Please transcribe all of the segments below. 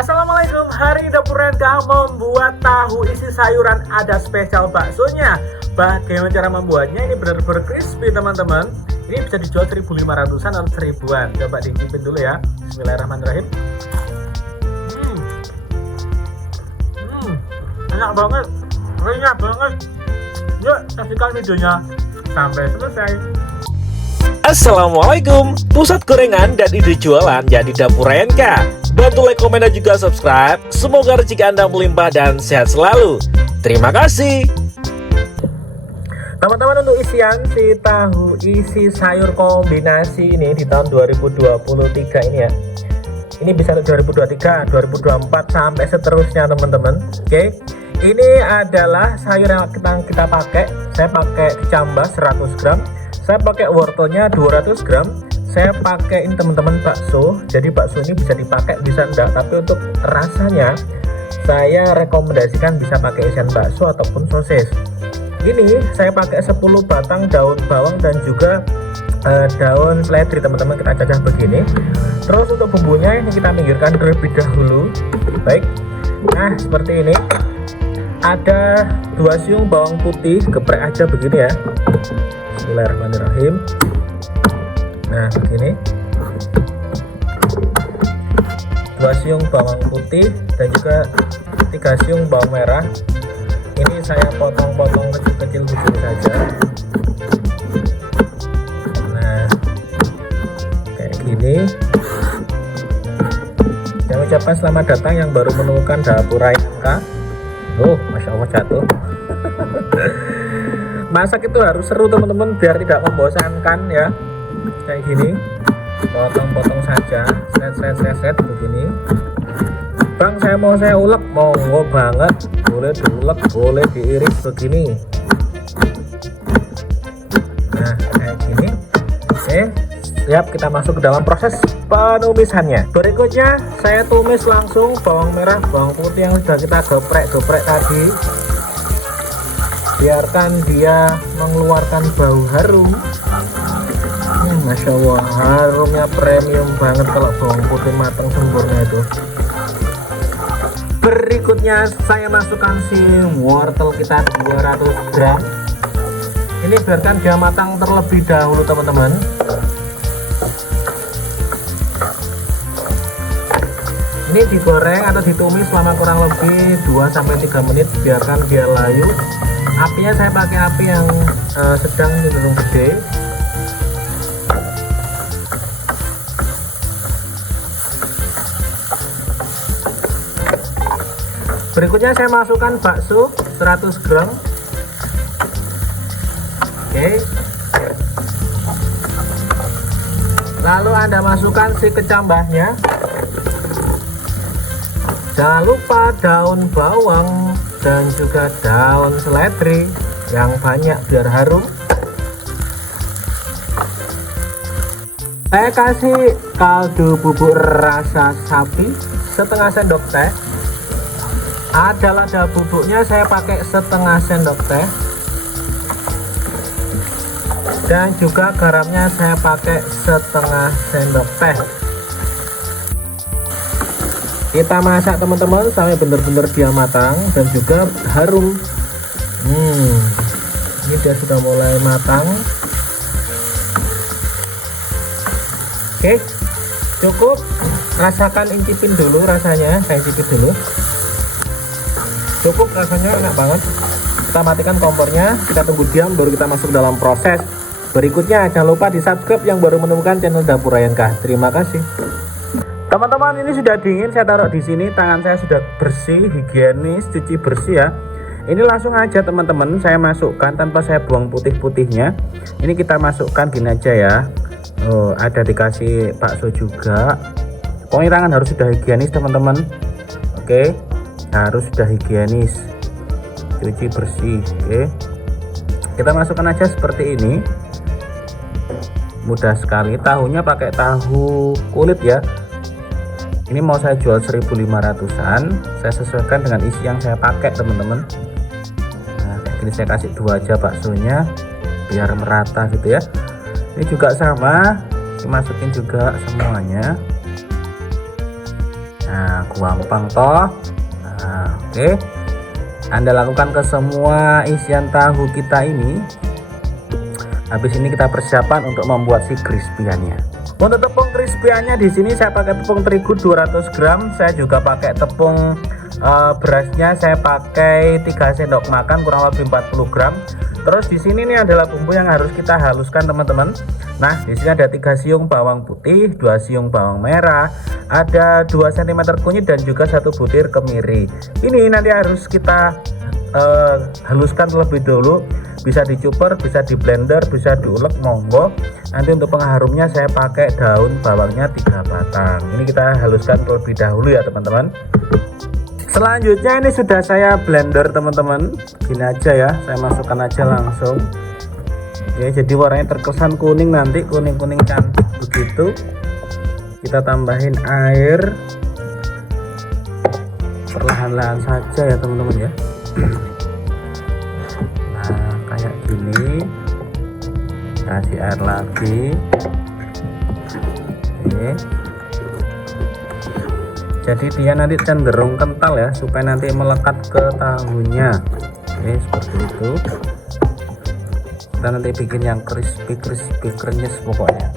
Assalamualaikum, hari ini Dapur Renka membuat tahu isi sayuran, ada spesial baksonya. Bagaimana cara membuatnya? Ini benar-benar crispy teman-teman. Ini bisa dijual 1.500-an atau 1.000-an. Coba dicicipin dulu ya. Bismillahirrahmanirrahim. Enak banget, renyah banget. Yuk saksikan videonya sampai selesai. Assalamualaikum, pusat gorengan dan ide jualan jadi Dapur Renka. Bantu like, komen, dan juga subscribe. Semoga rezeki Anda melimpah dan sehat selalu. Terima kasih. Teman-teman, untuk isian si tahu isi sayur kombinasi ini di tahun 2023 ini ya. Ini bisa untuk 2023, 2024 sampai seterusnya teman-teman. Oke. Ini adalah sayur yang kita pakai. Saya pakai kecambah 100 gram. Saya pakai wortelnya 200 gram. Saya pakai ini teman-teman bakso. Jadi bakso ini bisa dipakai, bisa enggak. Tapi untuk rasanya saya rekomendasikan bisa pakai isian bakso ataupun sosis. Ini saya pakai 10 batang daun bawang dan juga daun seledri teman-teman. Kita cacah begini. Terus untuk bumbunya ini kita minggirkan terlebih dahulu. Baik. Nah seperti ini. Ada 2 siung bawang putih, geprek aja begini ya. Bismillahirrahmanirrahim. Nah begini, 2 siung bawang putih dan juga 3 siung bawang merah. Ini saya potong-potong kecil-kecil begini saja. Nah kayak gini. Saya ucapkan selamat datang yang baru menemukan Dapur Renka. Masya Allah jatuh. Masak itu harus seru teman-teman, biar tidak membosankan ya. Kayak gini, potong-potong saja, set begini. Bang, saya ulek, monggo banget, boleh diulek, boleh diiris begini. Nah kayak gini. Oke, siap, kita masuk ke dalam proses penumisannya. Berikutnya saya tumis langsung bawang merah, bawang putih yang sudah kita geprek tadi. Biarkan dia mengeluarkan bau harum. Masya Allah, harumnya premium banget kalau bawang putih matang sempurna itu. Berikutnya saya masukkan si wortel kita 200 gram. Ini biarkan dia matang terlebih dahulu teman-teman. Ini digoreng atau ditumis selama kurang lebih 2-3 menit, biarkan dia layu. Apinya saya pakai api yang sedang cenderung gede. Berikutnya saya masukkan bakso 100 gram. Oke. Lalu Anda masukkan si kecambahnya. Jangan lupa daun bawang dan juga daun seledri yang banyak biar harum. Saya kasih kaldu bubuk rasa sapi setengah sendok teh. Ada lada bubuknya saya pakai setengah sendok teh. Dan juga garamnya saya pakai setengah sendok teh. Kita masak teman-teman sampai benar-benar dia matang dan juga harum. Ini dia sudah mulai matang. Oke, cukup. Rasakan, incipin dulu rasanya. Saya cicip dulu. Cukup, rasanya enak banget. Kita matikan kompornya, kita tunggu diam, baru kita masuk dalam proses berikutnya. Jangan lupa di subscribe yang baru menemukan channel Dapur Renka. Terima kasih. Teman-teman, ini sudah dingin, saya taruh di sini. Tangan saya sudah bersih, higienis, cuci bersih ya. Ini langsung aja teman-teman, saya masukkan tanpa saya buang putih-putihnya. Ini kita masukkan gini aja ya. Ada dikasih bakso juga. Pokoknya tangan harus sudah higienis teman-teman. Oke, harus sudah higienis, cuci bersih. Oke, kita masukkan aja seperti ini. Mudah sekali. Tahunya pakai tahu kulit ya. Ini mau saya jual 1.500-an. Saya sesuaikan dengan isi yang saya pakai teman-teman. Nah kayak gini, saya kasih 2 aja baksonya biar merata gitu ya. Ini juga sama, dimasukin juga semuanya. Nah Nah, gampang toh. Nah, oke. Anda lakukan ke semua isian tahu kita ini. Habis ini kita persiapan untuk membuat si crispy-annya. Untuk tepung crispy-annya di sini saya pakai tepung terigu 200 gram. Saya juga pakai tepung berasnya, saya pakai 3 sendok makan kurang lebih 40 gram. Terus di sini nih adalah bumbu yang harus kita haluskan teman-teman. Nah, di sini ada 3 siung bawang putih, 2 siung bawang merah, ada 2 cm kunyit dan juga 1 butir kemiri. Ini nanti harus kita haluskan terlebih dulu. Bisa dicuper, bisa di blender, bisa diulek, monggo. Nanti untuk pengharumnya saya pakai daun bawangnya 3 batang. Ini kita haluskan terlebih dahulu ya teman-teman. Selanjutnya ini sudah saya blender teman-teman. Gini aja ya, saya masukkan aja langsung. Oke, jadi warnanya terkesan kuning, nanti kuning-kuning cantik begitu. Kita tambahin air perlahan-lahan saja ya teman-teman ya. Nah, kayak gini. Kasih air lagi. Oke. Jadi dia nanti cenderung kental ya, supaya nanti melekat ke tahunya. Oke, seperti itu. Kita nanti bikin yang crispy krenyes pokoknya.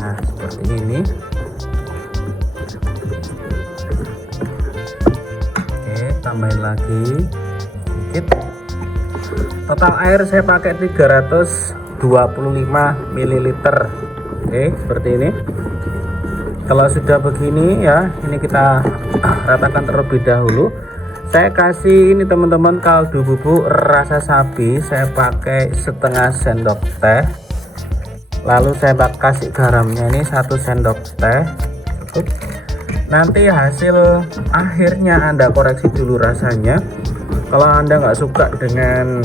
Nah, seperti ini. Oke, tambahin lagi sedikit. Total air saya pakai 325 ml. Oke, seperti ini. Kalau sudah begini ya, ini kita ratakan terlebih dahulu. Saya kasih ini teman-teman kaldu bubuk rasa sapi, saya pakai setengah sendok teh. Lalu saya kasih garamnya ini 1 sendok teh. Cukup. Nanti hasil akhirnya Anda koreksi dulu rasanya. Kalau Anda nggak suka dengan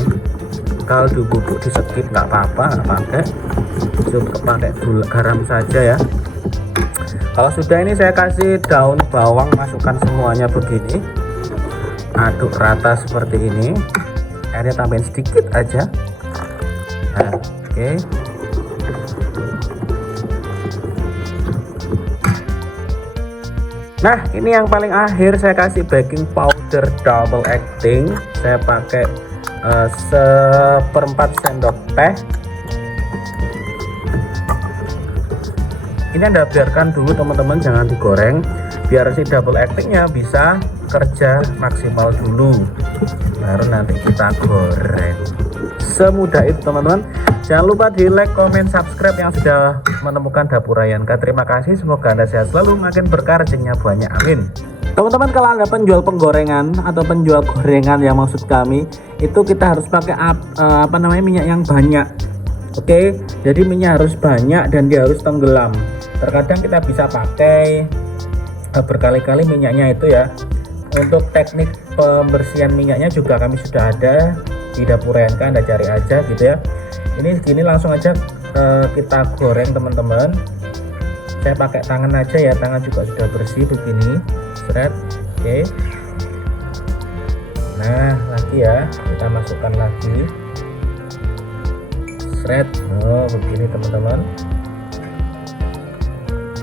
kaldu bubuk di skip nggak apa-apa, nggak pakai, cukup pakai gula garam saja ya. Kalau sudah ini saya kasih daun bawang, masukkan semuanya begini, aduk rata seperti ini. Airnya tambahin sedikit aja. Nah, oke. Nah, ini yang paling akhir saya kasih baking powder double acting. Saya pakai 1/4 sendok teh. Ini Anda biarkan dulu teman-teman, jangan digoreng, biar si double actingnya bisa kerja maksimal dulu, baru nanti kita goreng. Semudah itu teman-teman. Jangan lupa di like, comment, subscribe yang sudah menemukan Dapur Ryanka. Terima kasih, semoga Anda sehat selalu, makin berkah, rezekinya banyak, amin. Teman-teman, kalau Anda penjual penggorengan atau penjual gorengan yang maksud kami, itu kita harus pakai minyak yang banyak. Oke, jadi minyak harus banyak dan dia harus tenggelam. Terkadang kita bisa pakai berkali-kali minyaknya itu ya. Untuk teknik pembersihan minyaknya juga kami sudah ada di Dapur Ryanka, Anda cari aja gitu ya. Ini gini langsung aja kita goreng teman-teman. Saya pakai tangan aja ya, tangan juga sudah bersih begini. Seret. Oke. Nah, lagi ya, kita masukkan lagi. Seret. Oh, begini teman-teman.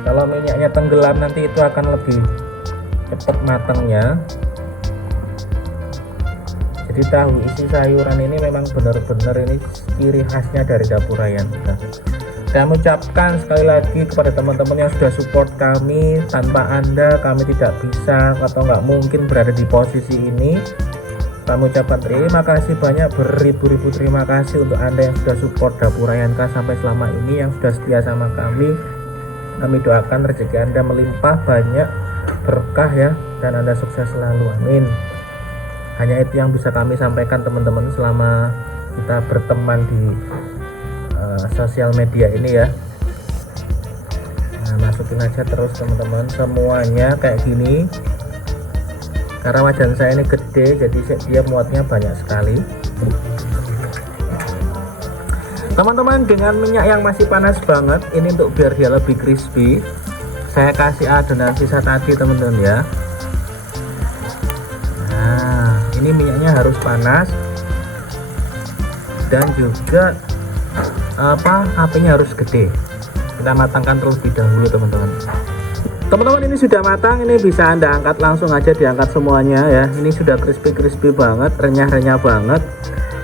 Kalau minyaknya tenggelam nanti itu akan lebih cepat matangnya. Jadi tahu isi sayuran ini memang benar-benar ini ciri khasnya dari Dapur Ryanka. Saya mengucapkan sekali lagi kepada teman-teman yang sudah support kami. Tanpa Anda kami tidak bisa atau nggak mungkin berada di posisi ini. Kami ucapkan terima kasih banyak, beribu-ribu terima kasih untuk Anda yang sudah support Dapur Ryanka sampai selama ini, yang sudah setia sama kami. Kami doakan rezeki Anda melimpah banyak, berkah ya, dan Anda sukses selalu, amin. Hanya itu yang bisa kami sampaikan teman-teman selama kita berteman di sosial media ini ya. Nah, masukin aja terus teman-teman semuanya kayak gini. Karena wajan saya ini gede, jadi dia muatnya banyak sekali. Teman-teman, dengan minyak yang masih panas banget, ini untuk biar dia lebih crispy, saya kasih adonan sisa tadi teman-teman ya. Nah, ini minyaknya harus panas dan juga apinya harus gede. Kita matangkan terlebih dahulu teman-teman. Teman-teman, ini sudah matang, ini bisa Anda angkat, langsung aja diangkat semuanya ya. Ini sudah crispy banget, renyah-renyah banget.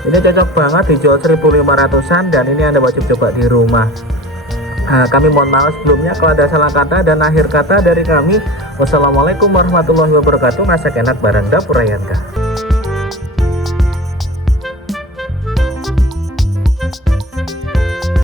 Ini cocok banget dijual 1.500-an, dan ini Anda wajib coba di rumah. Kami mohon maaf sebelumnya kalau ada salah kata, dan akhir kata dari kami, wassalamualaikum warahmatullahi wabarakatuh. Masak enak bareng Dapur Rayhanka.